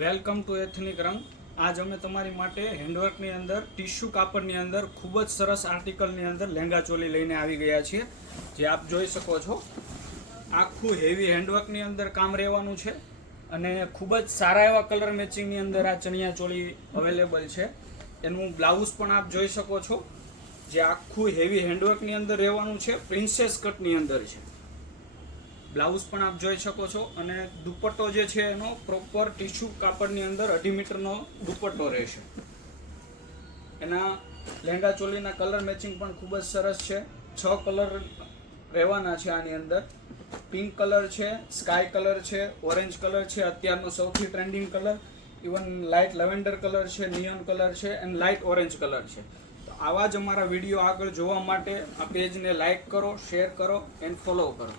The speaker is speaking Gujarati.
વેલકમ ટુ એથનિક રંગ. આજ અમે તમારી માટે હેન્ડવર્કની અંદર, ટીશ્યુ કાપડની અંદર, ખૂબ જ સરસ આર્ટિકલની અંદર લેંગા ચોલી લઈને આવી ગયા છીએ. જે આપ જોઈ શકો છો, આખું હેવી હેન્ડવર્કની અંદર કામ રહેવાનું છે અને ખૂબ જ સારા એવા કલર મેચિંગની અંદર આ ચણિયા ચોળી અવેલેબલ છે. એનું બ્લાઉઝ પણ આપ જોઈ શકો છો, જે આખું હેવી હેન્ડવર્કની અંદર રહેવાનું છે પ્રિન્સેસ કટની અંદર છે. બ્લાઉઝ પણ આપ જોઈ શકો છો અને દુપટ્ટો જે છે એનો પ્રોપર ટીશ્યુ કાપડની અંદર અઢી મીટરનો દુપટ્ટો રહેશે. એના લહેંગા ચોલીના કલર મેચિંગ પણ ખૂબ જ સરસ છે. છ કલર રહેવાના છે આની અંદર. પિંક કલર છે સ્કાય કલર છે ઓરેન્જ કલર છે, અત્યારનો સૌથી trending colour even light lavender colour છે નિયોન કલર છે એન્ડ લાઇટ ઓરેન્જ કલર છે. તો આવા જ અમારા વીડિયો આગળ જોવા માટે આ પેજને લાઇક કરો શેર કરો એન્ડ ફોલો કરો.